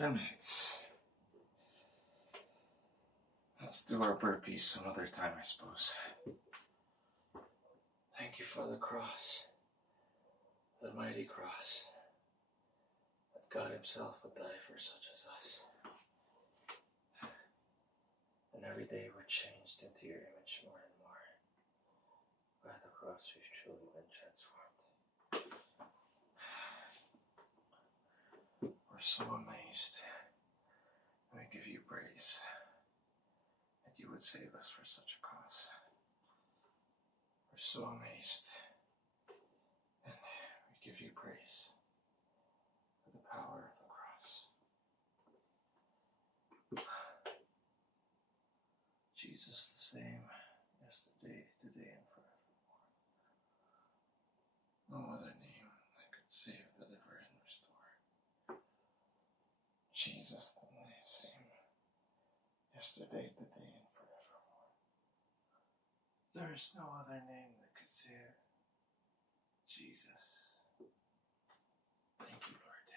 10 minutes. Let's do our burpees some other time, I suppose. Thank you for the cross, the mighty cross, that God Himself would die for such as us. And every day we're changed into your image more and more. By the cross we've truly been transformed. We're so amazed. And we give you praise that you would save us for such a cause. We're so amazed. And we give you praise for the power of the cross. Jesus the same yesterday, today, and forevermore. No other name that could save, deliver, and restore. Jesus the same yesterday, today, and forevermore. There is no other name that could save. Jesus. Thank you, Lord.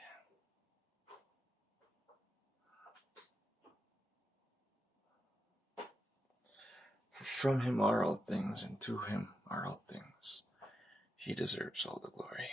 From Him are all things, and to Him are all things. He deserves all the glory.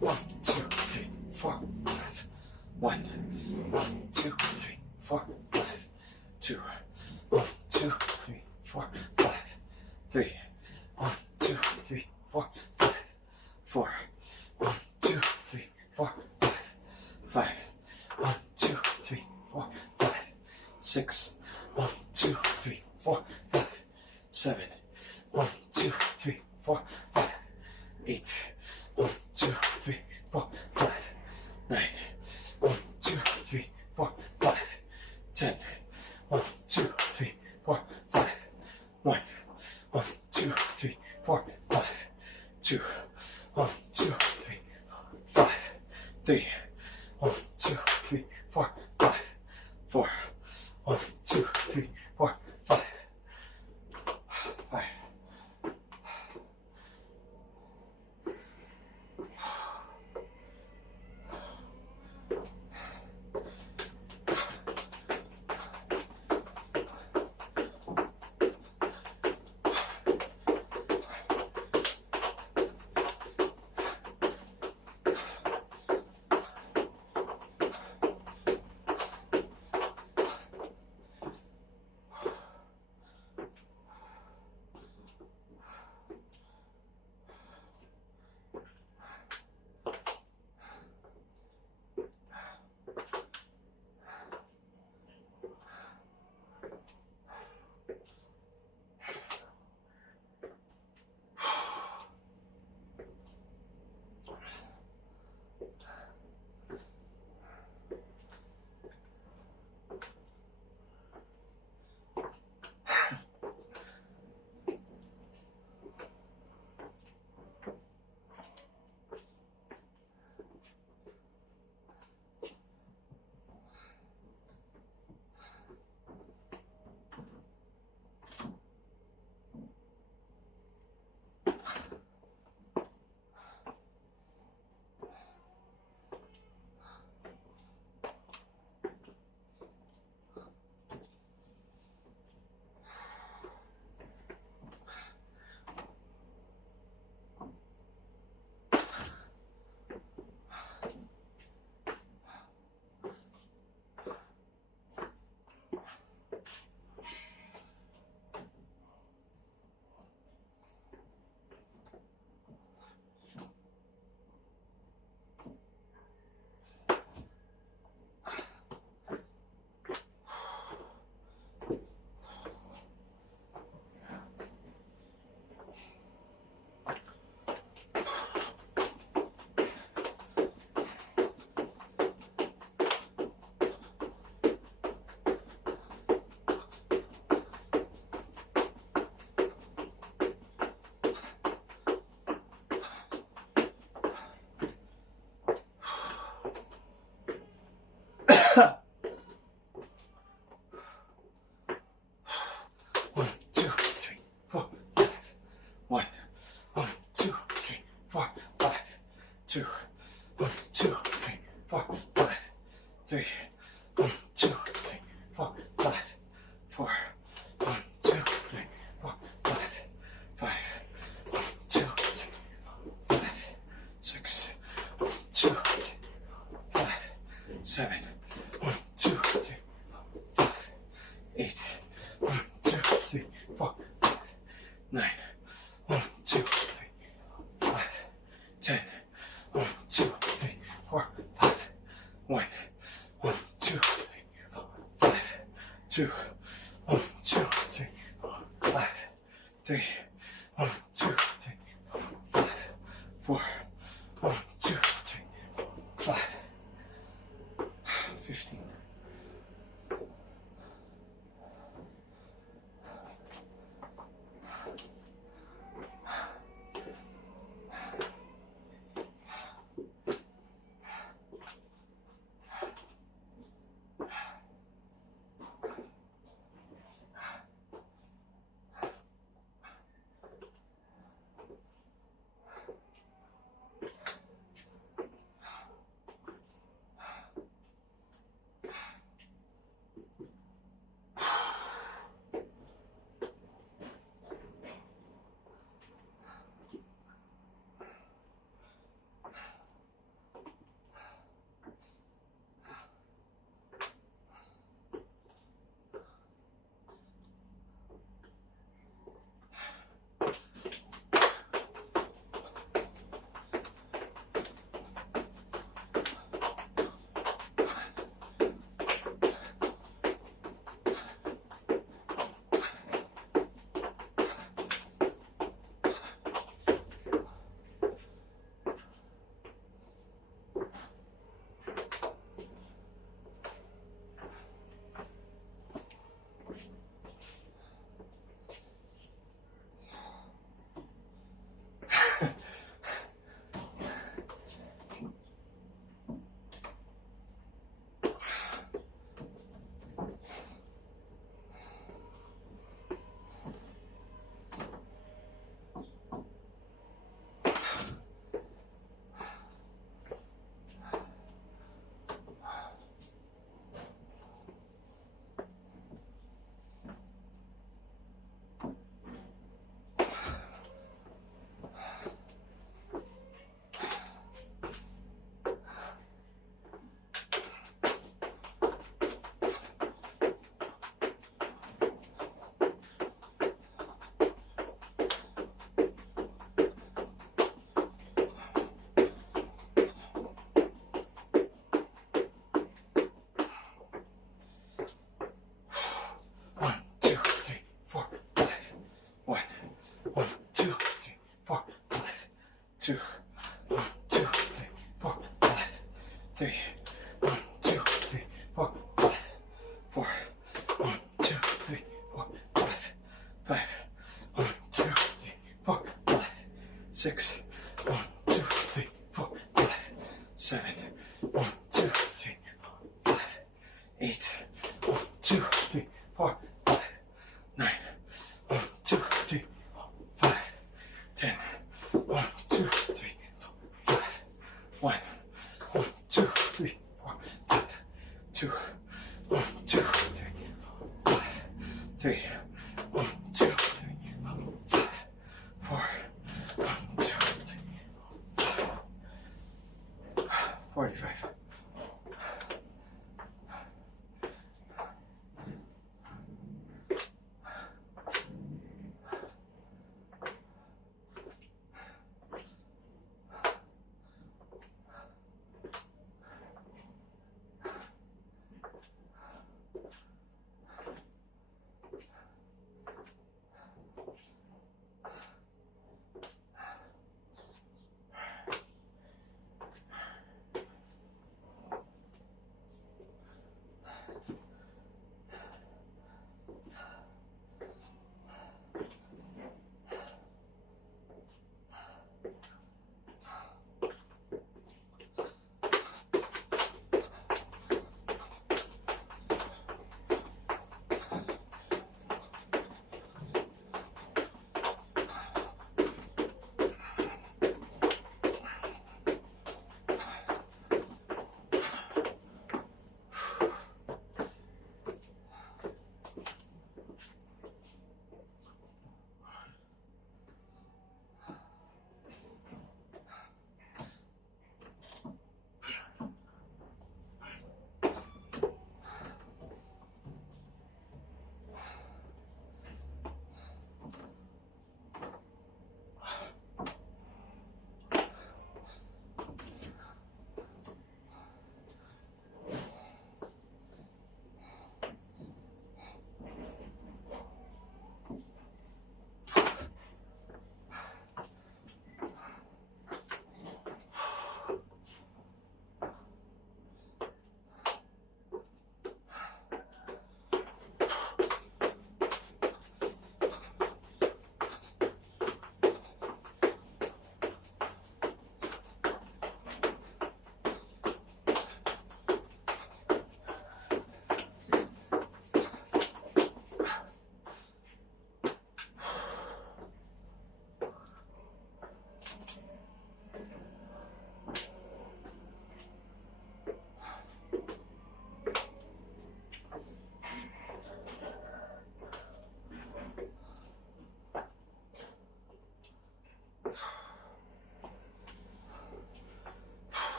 One, two, three, four, five. 1, 2, 3, 4, 5. 2, 1, 2, 3, 4, 5. 3, 1, 2, 3, 4, 5. 4, 1, 2, 3, 4, 5. 5, 1, 2, 3, 4, 5. 6, 1, 2, 3, 4, 5. 7, 1, 2, 3, 4, 5. 8, 1, 2, 3, 4, 5. 9, 1, 2, 3, 4, 5. 10, 1, 2, 3, 4, 5. 1, 1, 2, 3, 4, 5. 2, 1, 2, 3, 5. 3, 1, 2, 3, 4, 5. 4, 1, 2, 3, 4, 5. 5. 9. 1, 2, 3, 5, 10. 1, 2, 3, 4, 5. 1, 1, 2, 3, 4, 5. 2, 1, 2, 3, 4, 5. 3, 1, 2, 3, 4, 5. 4, 1, 2, 3, 4, 5. 15.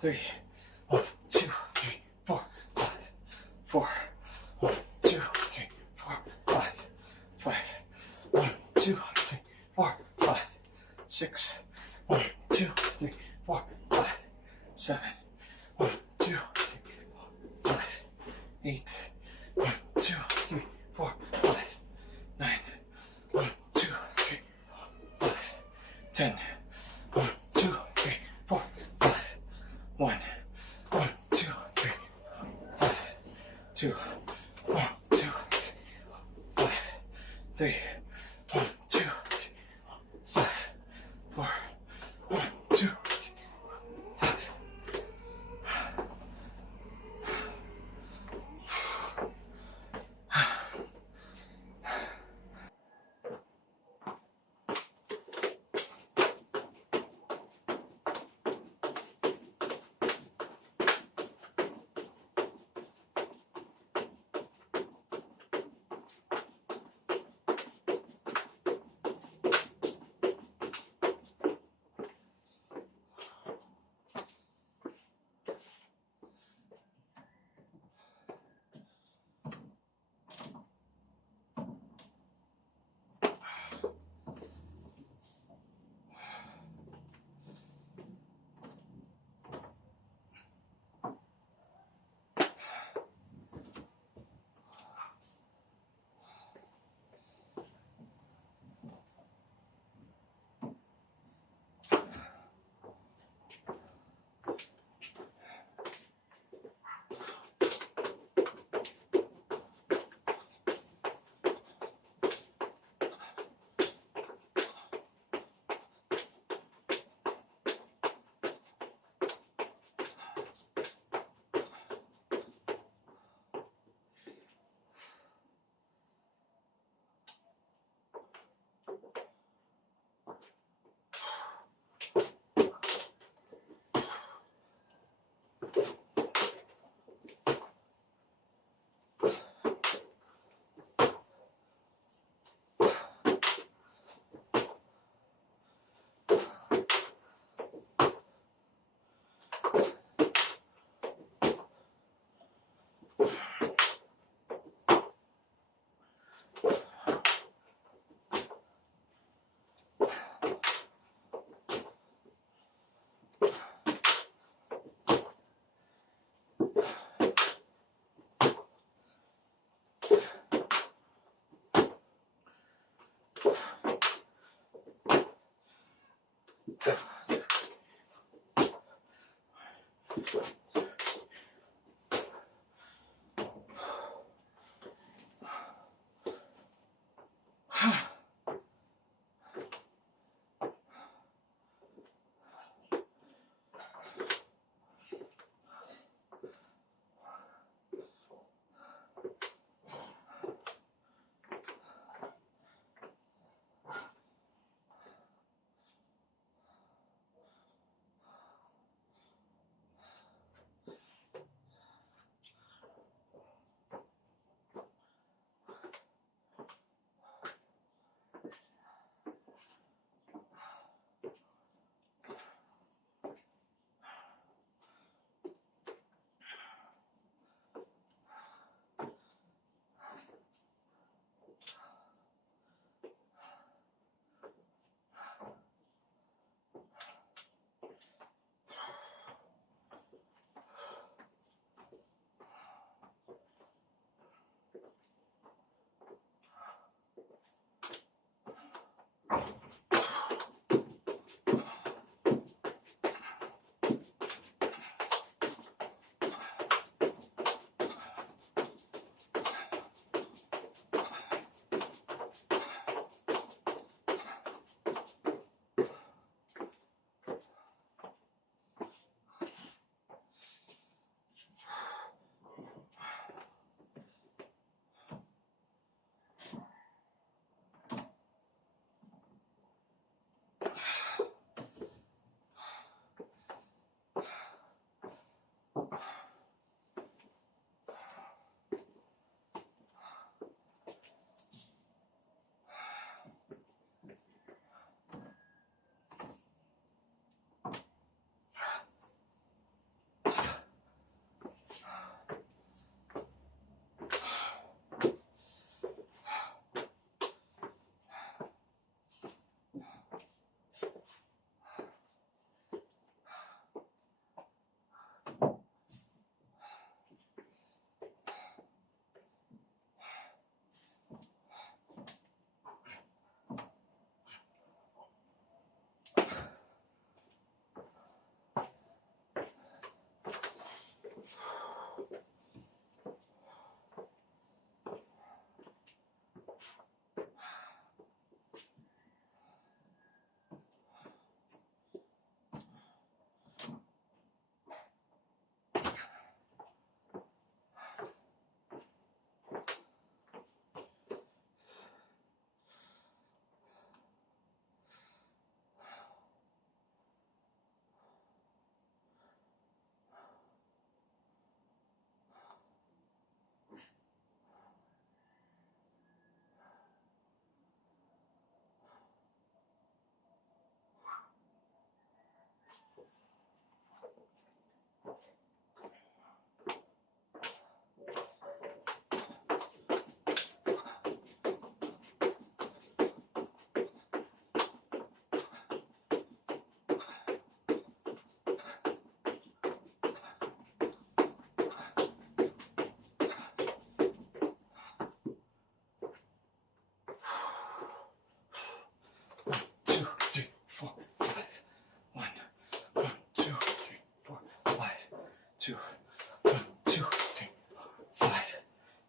3. 1, 2, 3, 4, 5. 4. 1, 2, 3, 4, 5. 5. 1, 2, 3, 4, 5. 6. 1, 2, 3, 4, 5. 7. 1, 2, 3, 4, 5. 8. 1, 2, 3, 4, 5. 9. 1, 2, 3, 4, 5. 10. 1, 2, 3, 4, 5. 1. 1, 2, 3, 5. 2. 1, 2, 3, 5. 3. 1, 2, 3, 5. 4. 1, 2, 3, 5.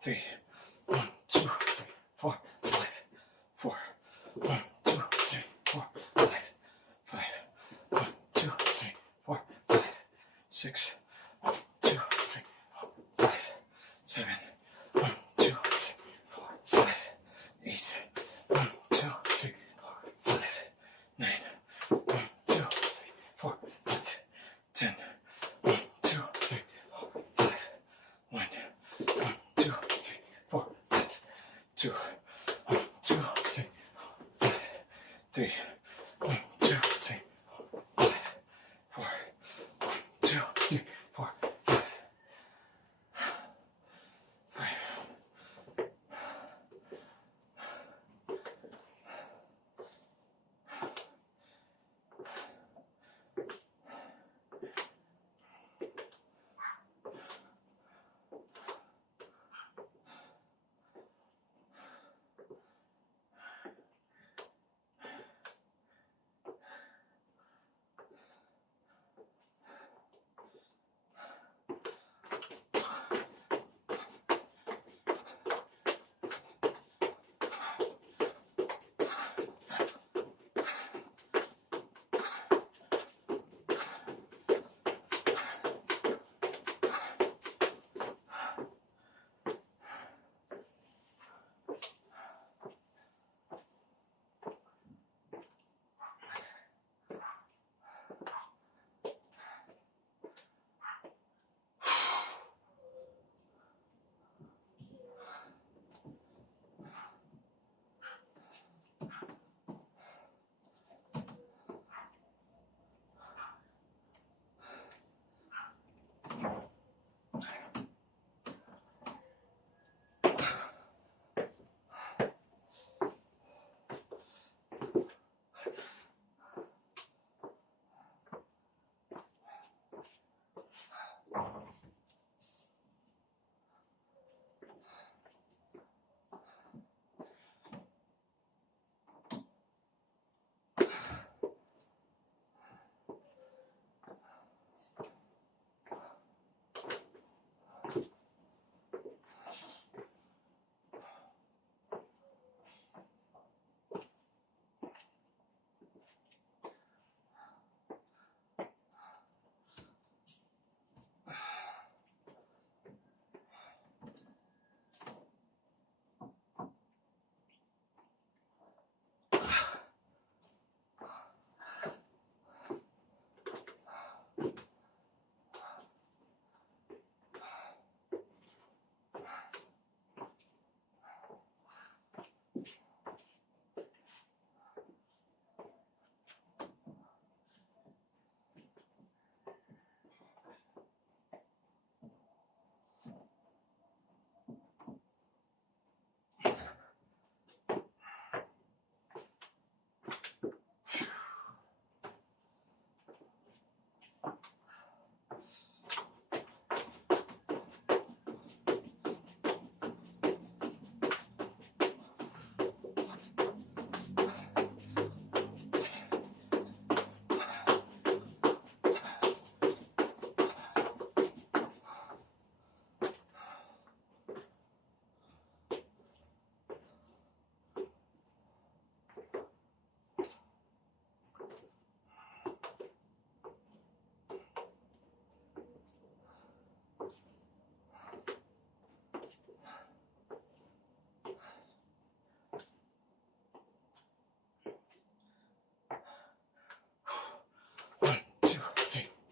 three. 1, 2, 3, 4, 5, 4. 1, 2, 3, 4, 5, 5. 1, 2, 3, 4, 5, 6. 1, 2, 3, 4, 5, 7. 1, 2, 3, 4, 5, 8. 1, 2, 3, 4, 5, 9. 1, 2, 3, 4, 5, 10. 1, 2, 3,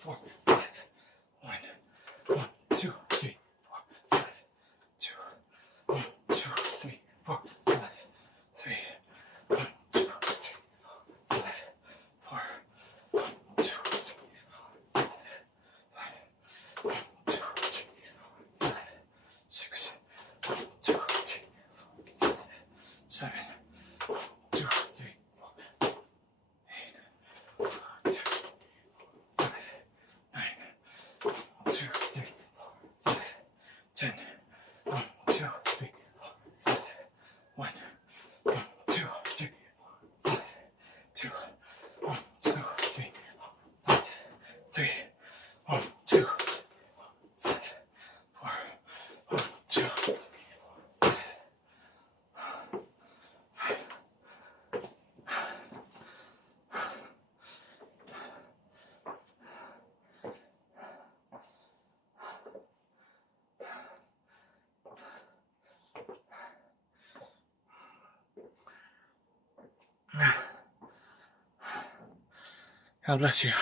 4, 5, 1. 1, 2, 3, 4, 5, 2. 1, 2, 3, 4, 5, 3. 1, 2, 3, 4, 5, 4. 1, 2, 3, 4, 5, 5. God bless you.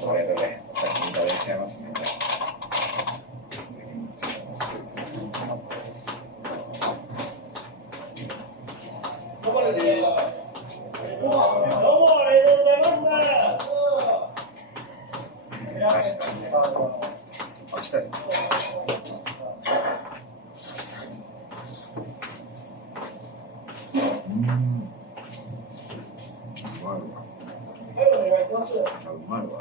どれ先にいただいちゃいますね。確かに。あ、来たよ。うまいわ。うまいわ。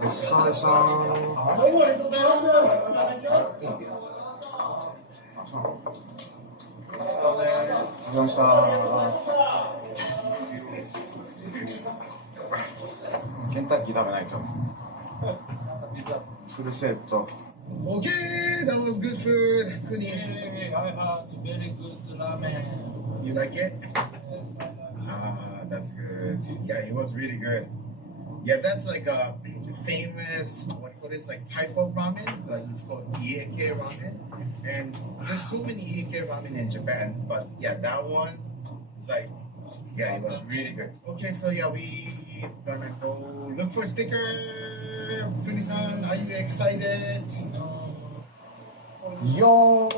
ごちそうでした。どうもありがとうございます。あ、そう。お疲れ様でした。ケンタッキー食べないと。フルセット。Okay, that was good food. Kuni. I had very good ramen. You like it? That's good. Yeah, it was really good. Yeah, that's like a famous, what is like type of ramen? Like it's called Ieke ramen. And there's so many Ieke ramen in Japan, but yeah, that one is like, yeah, it was really good. Okay, so yeah, we gonna go look for a sticker. Kuni-san, are you excited? Yo!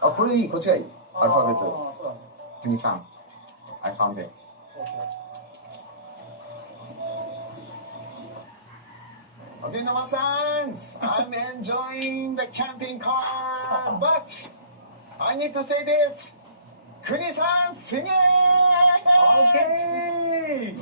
あ、これいい、こっちがいい。アルファベット。Kuni-san, I found it. Okay, Nama-san, I'm enjoying the camping car, but I need to say this. Kuni-san, sing it! Okay!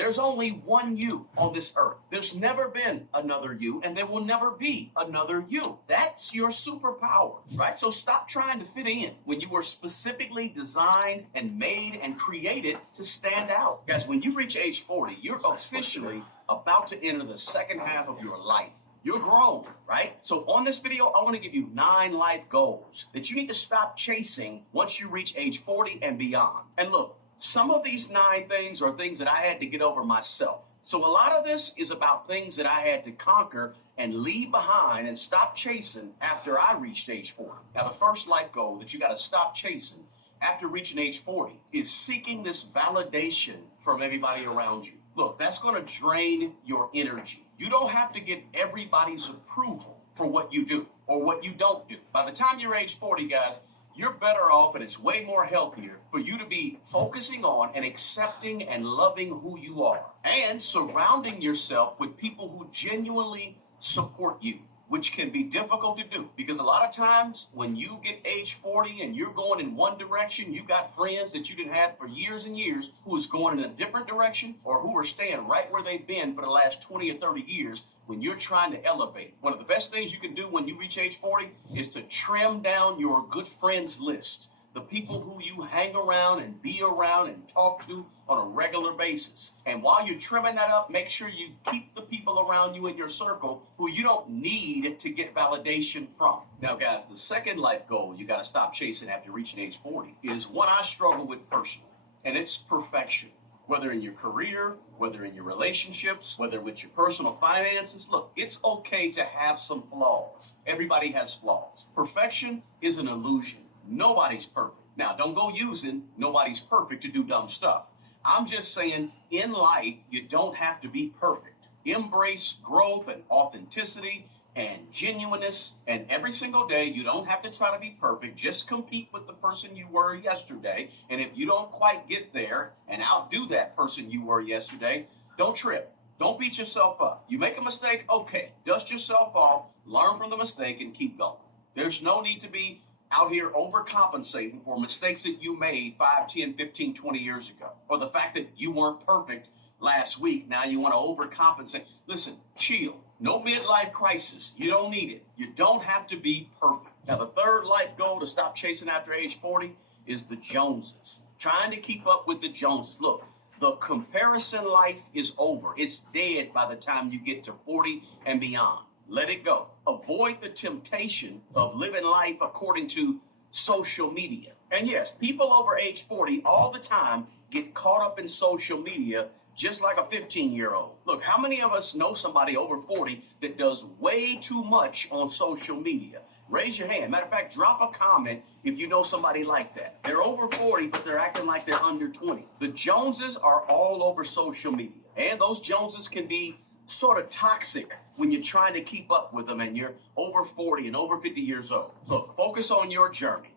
There's only one you on this earth. There's never been another you, and there will never be another you. That's your superpower, right? So stop trying to fit in when you were specifically designed and made and created to stand out. Guys, when you reach age 40, you're officially about to enter the second half of your life. You're grown, right? So on this video, I want to give you 9 life goals that you need to stop chasing once you reach age 40 and beyond. And look, some of these 9 things are things that I had to get over myself. So a lot of this is about things that I had to conquer and leave behind and stop chasing after I reached age 40. Now, the first life goal that you got to stop chasing after reaching age 40 is seeking this validation from everybody around you. Look, that's going to drain your energy. You don't have to get everybody's approval for what you do or what you don't do. By the time you're age 40, guys, you're better off, and it's way more healthier for you to be focusing on and accepting and loving who you are and surrounding yourself with people who genuinely support you, which can be difficult to do because a lot of times when you get age 40 and you're going in one direction, you got friends that you didn't have for years and years who is going in a different direction or who are staying right where they've been for the last 20 or 30 years when you're trying to elevate. One of the best things you can do when you reach age 40 is to trim down your good friends list. The people who you hang around and be around and talk to on a regular basis. And while you're trimming that up, make sure you keep the people around you in your circle who you don't need to get validation from. Now, guys, the second life goal you got to stop chasing after reaching age 40 is one I struggle with personally, and it's perfection. Whether in your career, whether in your relationships, whether with your personal finances, look, it's okay to have some flaws. Everybody has flaws. Perfection is an illusion. Nobody's perfect. Now, don't go using nobody's perfect to do dumb stuff. I'm just saying, in life, you don't have to be perfect. Embrace growth and authenticity and genuineness, and every single day, you don't have to try to be perfect. Just compete with the person you were yesterday, and if you don't quite get there and outdo that person you were yesterday, don't trip. Don't beat yourself up. You make a mistake, okay, dust yourself off, learn from the mistake, and keep going. There's no need to be out here overcompensating for mistakes that you made 5, 10, 15, 20 years ago. Or the fact that you weren't perfect last week, now you want to overcompensate. Listen, chill. No midlife crisis. You don't need it. You don't have to be perfect. Now, the third life goal to stop chasing after age 40 is the Joneses. Trying to keep up with the Joneses. Look, the comparison life is over. It's dead by the time you get to 40 and beyond. Let it go. Avoid the temptation of living life according to social media. And yes, people over age 40 all the time get caught up in social media just like a 15-year-old. Look, how many of us know somebody over 40 that does way too much on social media? Raise your hand. Matter of fact, drop a comment if you know somebody like that. They're over 40, but they're acting like they're under 20. The Joneses are all over social media. And those Joneses can be sort of toxic when you're trying to keep up with them and you're over 40 and over 50 years old. Look, focus on your journey,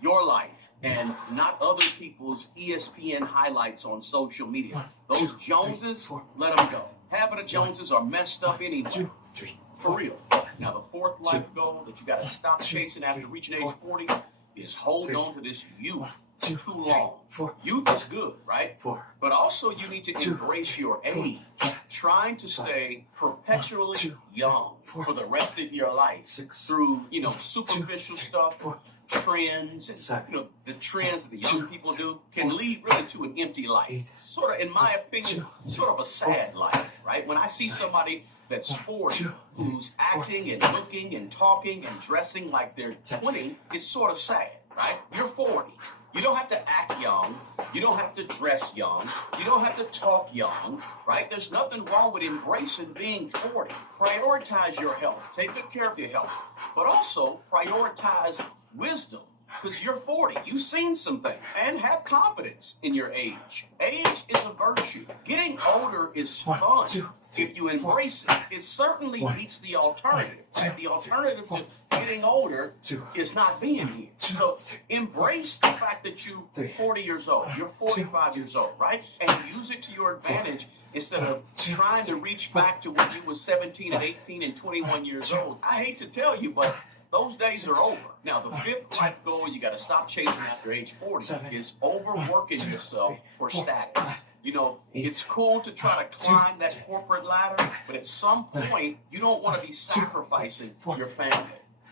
your life, and not other people's ESPN highlights on social media. Those Joneses, let them go. Half of the Joneses are messed up anyway. For real. Now, the fourth life goal that you got to stop chasing after reaching age 40 is hold on to this youth too long. Youth is good, right? But also you need to embrace your age, trying to stay perpetually young for the rest of your life through, superficial stuff, trends, and, the trends that the young people do can lead really to an empty life. Sort of, in my opinion, sort of a sad life, right? When I see somebody that's 40 who's acting and looking and talking and dressing like they're 20, it's sort of sad, right? You're 40. You don't have to act young. You don't have to dress young. You don't have to talk young, right? There's nothing wrong with embracing being 40. Prioritize your health. Take good care of your health. But also prioritize wisdom because you're 40. You've seen some things. And have confidence in your age. Age is a virtue. Getting older is fun. If you embrace it, it certainly beats the alternative. Right? The alternative to getting older is not being here. So embrace the fact that you're 40 years old, you're 45 years old, right? And use it to your advantage instead of trying to reach back to when you were 17 and 18 and 21 years old. I hate to tell you, but those days are over. Now, the fifth life goal you got to stop chasing after age 40 is overworking yourself for status. You know, it's cool to try to climb that corporate ladder, but at some point, you don't want to be sacrificing your family,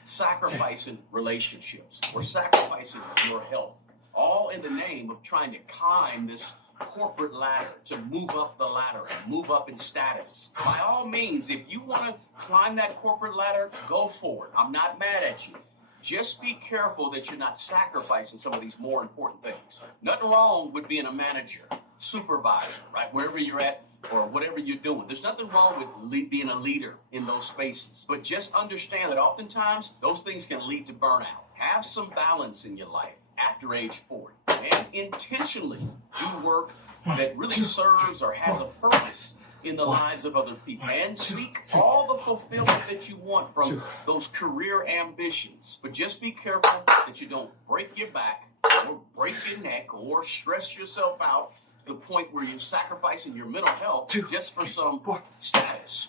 sacrificing relationships, or sacrificing your health, all in the name of trying to climb this corporate ladder, to move up the ladder and move up in status. By all means, if you want to climb that corporate ladder, go for it. I'm not mad at you. Just be careful that you're not sacrificing some of these more important things. Nothing wrong with being a manager, supervisor, right? Wherever you're at or whatever you're doing. There's nothing wrong with being a leader in those spaces. But just understand that oftentimes those things can lead to burnout. Have some balance in your life after age 40. And intentionally do work that really serves or has a purpose in the lives of other people, and seek all the fulfillment that you want from those career ambitions. But just be careful that you don't break your back or break your neck or stress yourself out to the point where you're sacrificing your mental health just for some status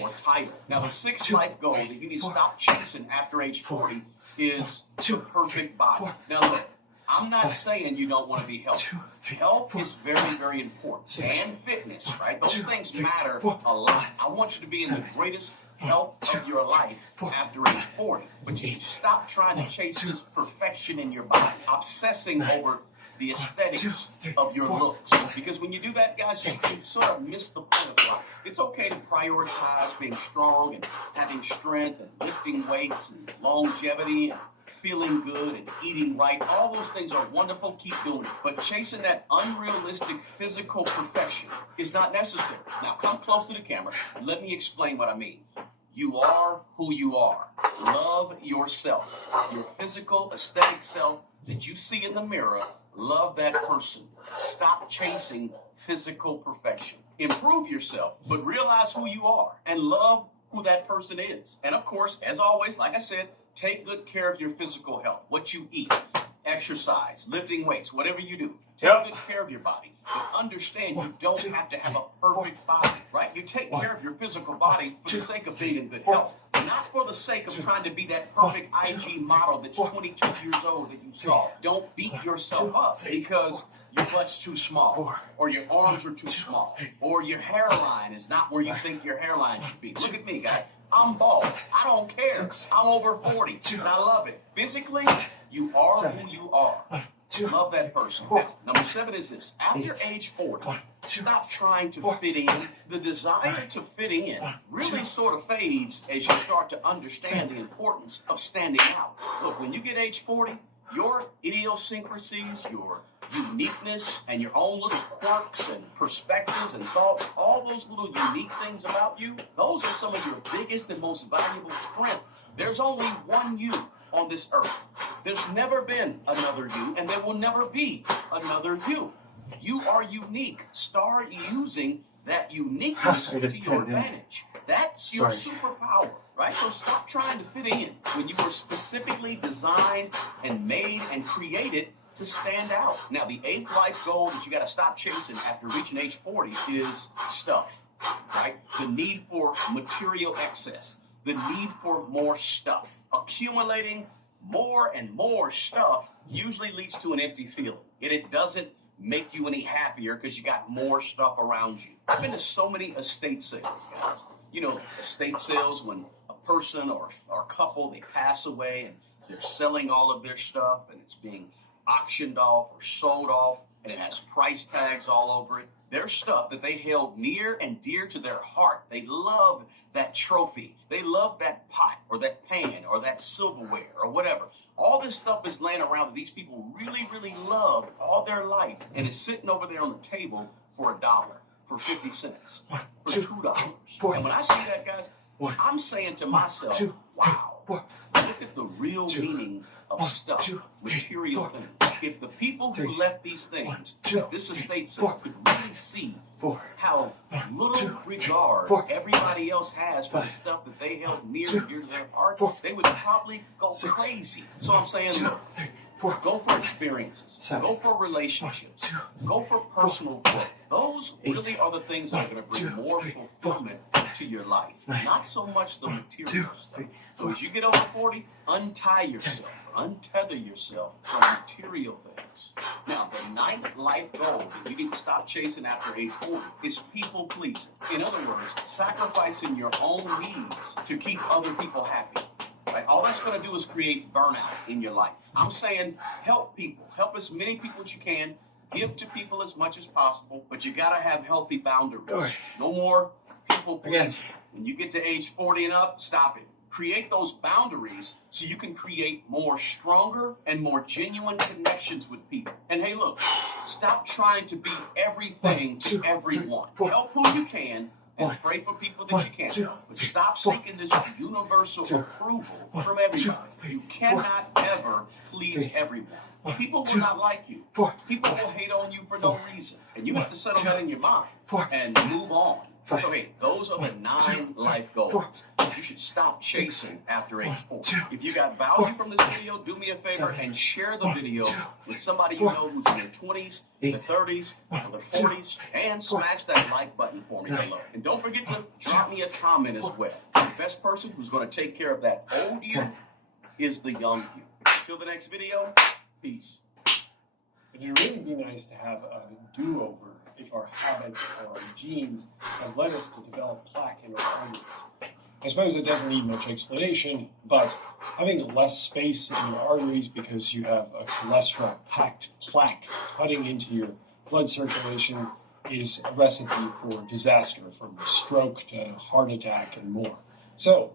or title. Now, the sixth life goal that you need to stop chasing after age 40 is the perfect body. Now, look, I'm not saying you don't want to be healthy. Health is very, very important. And fitness, right? Those things matter a lot. I want you to be in the greatest health of your life after age 40. But you should stop trying to chase this perfection in your body, obsessing over the aesthetics of your looks. Because when you do that, guys, you sort of miss the point of life. It's okay to prioritize being strong and having strength and lifting weights and longevity and feeling good and eating right. All those things are wonderful. Keep doing it. But chasing that unrealistic physical perfection is not necessary. Now, come close to the camera and let me explain what I mean. You are who you are. Love yourself. Your physical, aesthetic self that you see in the mirror, love that person. Stop chasing physical perfection. Improve yourself, but realize who you are and love who that person is. And of course, as always, like I said, take good care of your physical health. What you eat, exercise, lifting weights, whatever you do. Take good care of your body. But understand you don't have to have a perfect body, right? You take care of your physical body for the sake of being in good health. Not for the sake of trying to be that perfect IG model that's 22 years old that you saw. Don't beat yourself up because your butt's too small, or your arms are too small, or your hairline is not where you think your hairline should be. Look at me, guys. I'm bald. I don't care. I'm over 40, and I love it. Physically, you are who you are. Love that person. Now, number 7 is this. After age 40, stop trying to fit in. The desire to fit in really sort of fades as you start to understand the importance of standing out. Look, when you get age 40, your idiosyncrasies, your uniqueness, and your own little quirks and perspectives and thoughts, all those little unique things about you, those are some of your biggest and most valuable strengths. There's only one you on this earth. There's never been another you, and there will never be another you. You are unique. Start using that uniqueness to your advantage. That's your superpower, right? So stop trying to fit in when you were specifically designed and made and created to stand out. Now, the 8th life goal that you got to stop chasing after reaching age 40 is stuff, right? The need for material excess, the need for more stuff. Accumulating more and more stuff usually leads to an empty feeling. It doesn't make you any happier because you got more stuff around you. I've been to so many estate sales, guys. You know, estate sales when a person or a couple, they pass away and they're selling all of their stuff and it's being auctioned off or sold off and it has price tags all over it. Their stuff that they held near and dear to their heart. They loved that trophy. They loved that pot or that pan or that silverware or whatever. All this stuff is laying around that these people really, really loved all their life and it's sitting over there on the table for $1, for 50 cents, for $2. And when I see that, guys, I'm saying to myself, wow, look at the real meaning of stuff, material things. If the people who left these things, this estate sale, could really see how little regard everybody else has for the stuff that they held near and dear to their heart, they would probably go crazy. So I'm saying, look, go for experiences, go for relationships, go for personal growth. Those really are the things that are going to bring more fulfillment to your life, not so much the material stuff. So as you get over 40, untie yourself, untether yourself from material things. Now, the ninth life goal that you need to stop chasing after age 40 is people pleasing. In other words, sacrificing your own needs to keep other people happy. Right? All that's going to do is create burnout in your life. I'm saying help people. Help as many people as you can. Give to people as much as possible, but you got to have healthy boundaries. No more people pleasing. When you get to age 40 and up, stop it. Create those boundaries so you can create more stronger and more genuine connections with people. And hey, look, stop trying to be everything to everyone. Help who you can and pray for people that you can. But stop seeking this universal approval from everybody. You cannot ever please everyone. People will not like you. People will hate on you for no reason. And you have to settle that in your mind and move on. So, hey, those are the 9 life goals that you should stop chasing after age 40. If you got value from this video, do me a favor and share the video with somebody you know who's in their 20s, their 30s, or their 40s, and smash that like button for me below. And don't forget to drop me a comment as well. The best person who's going to take care of that old you is the young you. Until the next video, peace. It'd really be nice to have a do-over if our habits or our genes have led us to develop plaque in our arteries. I suppose it doesn't need much explanation, but having less space in your arteries because you have a cholesterol-packed plaque cutting into your blood circulation is a recipe for disaster, from stroke to heart attack and more. So,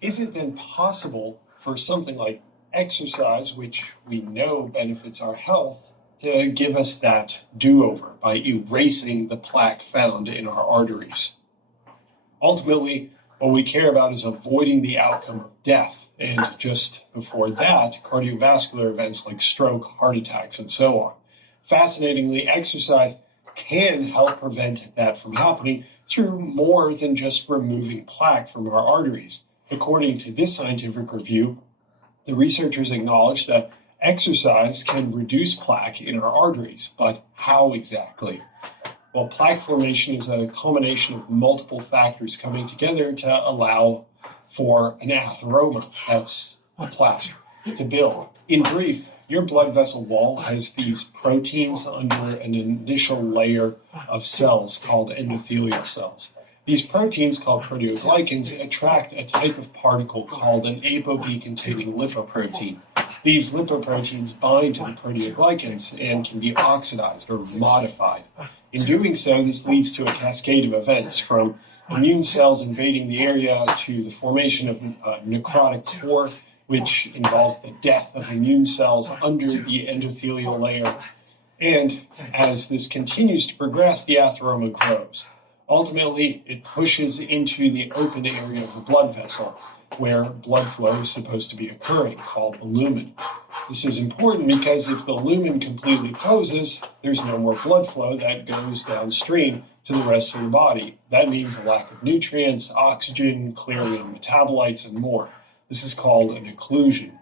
is it then possible for something like exercise, which we know benefits our health, to give us that do-over by erasing the plaque found in our arteries? Ultimately, what we care about is avoiding the outcome of death, and just before that, cardiovascular events like stroke, heart attacks, and so on. Fascinatingly, exercise can help prevent that from happening through more than just removing plaque from our arteries. According to this scientific review, the researchers acknowledge that exercise can reduce plaque in our arteries, but how exactly? Well, plaque formation is a culmination of multiple factors coming together to allow for an atheroma, that's a plaque, to build. In brief, your blood vessel wall has these proteins under an initial layer of cells called endothelial cells. These proteins, called proteoglycans, attract a type of particle called an ApoB-containing lipoprotein. These lipoproteins bind to the proteoglycans and can be oxidized or modified. In doing so, this leads to a cascade of events, from immune cells invading the area to the formation of a necrotic core, which involves the death of immune cells under the endothelial layer. And as this continues to progress, the atheroma grows. Ultimately, it pushes into the open area of the blood vessel, where blood flow is supposed to be occurring, called the lumen. This is important because if the lumen completely closes, there's no more blood flow that goes downstream to the rest of the body. That means a lack of nutrients, oxygen, clearing metabolites, and more. This is called an occlusion.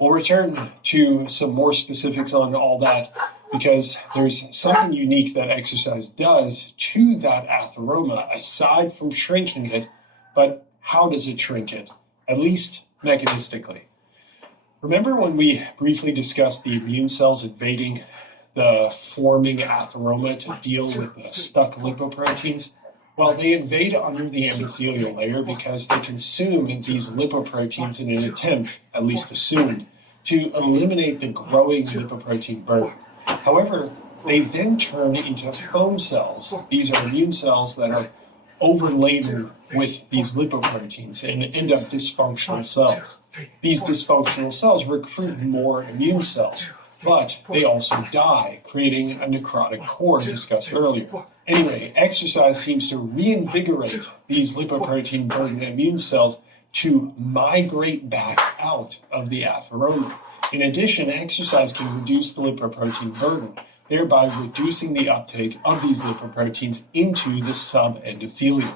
We'll return to some more specifics on all that, because there's something unique that exercise does to that atheroma, aside from shrinking it. But how does it shrink it? At least mechanistically. Remember when we briefly discussed the immune cells invading the forming atheroma to deal with the stuck lipoproteins? Well, they invade under the endothelial layer because they consume these lipoproteins in an attempt, at least assumed, to eliminate the growing lipoprotein burden. However, they then turn into foam cells. These are immune cells that are overladen with these lipoproteins and end up dysfunctional cells. These dysfunctional cells recruit more immune cells, but they also die, creating a necrotic core discussed earlier. Anyway, exercise seems to reinvigorate these lipoprotein burdened immune cells to migrate back out of the atheroma. In addition, exercise can reduce the lipoprotein burden, thereby reducing the uptake of these lipoproteins into the subendothelium.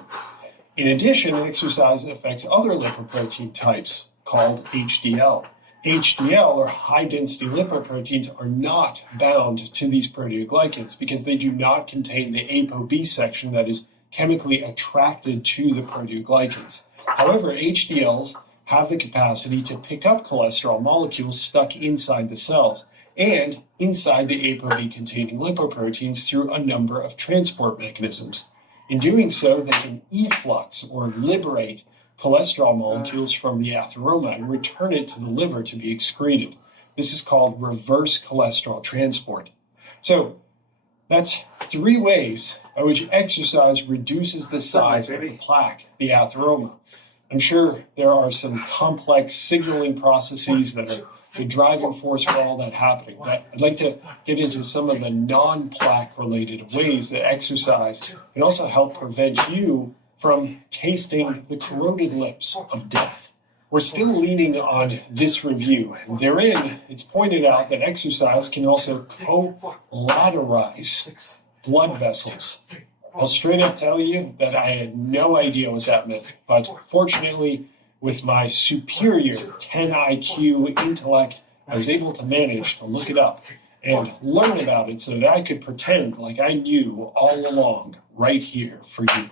In addition, exercise affects other lipoprotein types called HDL. HDL, or high-density lipoproteins, are not bound to these proteoglycans because they do not contain the ApoB section that is chemically attracted to the proteoglycans. However, HDLs have the capacity to pick up cholesterol molecules stuck inside the cells and inside the ApoB-containing lipoproteins through a number of transport mechanisms. In doing so, they can efflux or liberate cholesterol molecules from the atheroma and return it to the liver to be excreted. This is called reverse cholesterol transport. So that's 3 ways by which exercise reduces the size of the plaque, the atheroma. I'm sure there are some complex signaling processes that are the driving force for all that happening. But I'd like to get into some of the non-plaque related ways that exercise can also help prevent you from tasting the corroded lips of death. We're still leaning on this review, and therein it's pointed out that exercise can also collateralize blood vessels. I'll straight up tell you that I had no idea what that meant, but fortunately, with my superior 10 IQ intellect, I was able to manage to look it up and learn about it so that I could pretend like I knew all along right here for you.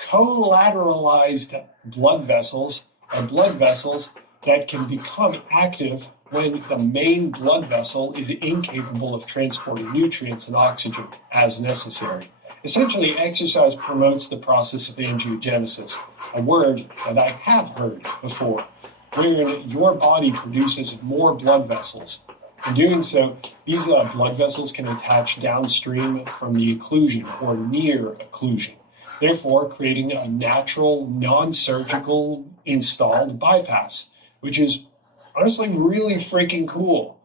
Collateralized blood vessels are blood vessels that can become active when the main blood vessel is incapable of transporting nutrients and oxygen as necessary. Essentially, exercise promotes the process of angiogenesis, a word that I have heard before, wherein your body produces more blood vessels. In doing so, these blood vessels can attach downstream from the occlusion or near occlusion, therefore creating a natural, non-surgical installed bypass, which is honestly really freaking cool.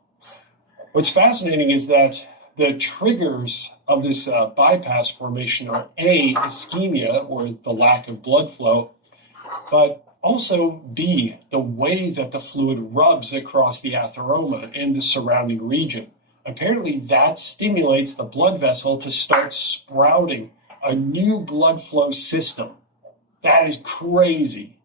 What's fascinating is that the triggers of this bypass formation are A, ischemia, or the lack of blood flow, but also B, the way that the fluid rubs across the atheroma and the surrounding region. Apparently that stimulates the blood vessel to start sprouting a new blood flow system. That is crazy.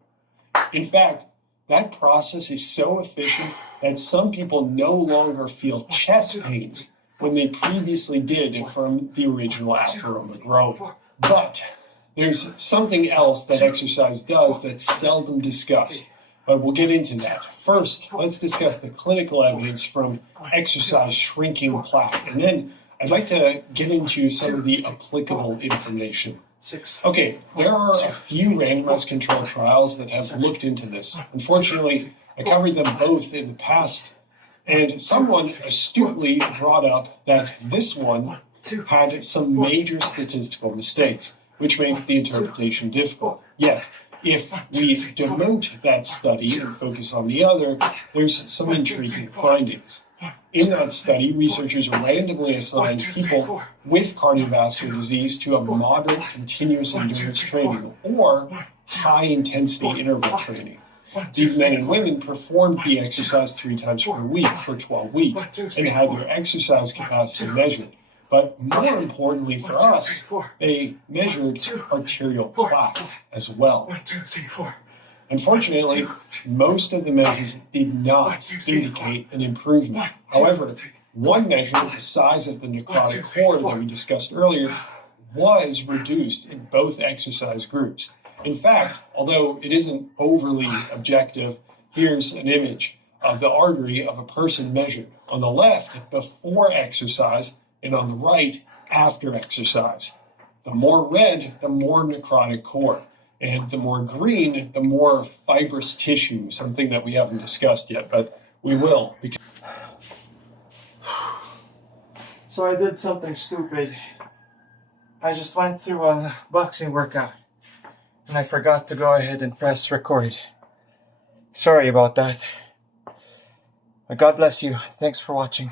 In fact, that process is so efficient that some people no longer feel chest pains when they previously did from the original atheroma growth. But there's something else that exercise does that's seldom discussed, but we'll get into that. First, let's discuss the clinical evidence from exercise shrinking plaque, and then I'd like to get into some of the applicable information. Okay, there are a few randomized controlled trials that have looked into this. Unfortunately, I covered them both in the past, and someone astutely brought up that this one had some major statistical mistakes, which makes the interpretation difficult. Yet, if we demote that study and focus on the other, there's some intriguing findings. In that study, researchers randomly assigned people with cardiovascular disease to a moderate continuous endurance training or high-intensity interval training. These men and women performed the exercise 3 times per week for 12 weeks and had their exercise capacity measured. But more importantly for us, they measured arterial plaque as well. Unfortunately, most of the measures did not indicate an improvement. However, one measure, the size of the necrotic core that we discussed earlier, was reduced in both exercise groups. In fact, although it isn't overly objective, here's an image of the artery of a person measured. On the left, before exercise, and on the right, after exercise. The more red, the more necrotic core. And the more green, the more fibrous tissue, something that we haven't discussed yet, but we will. So I did something stupid. I just went through a boxing workout, and I forgot to go ahead and press record. Sorry about that. God bless you. Thanks for watching.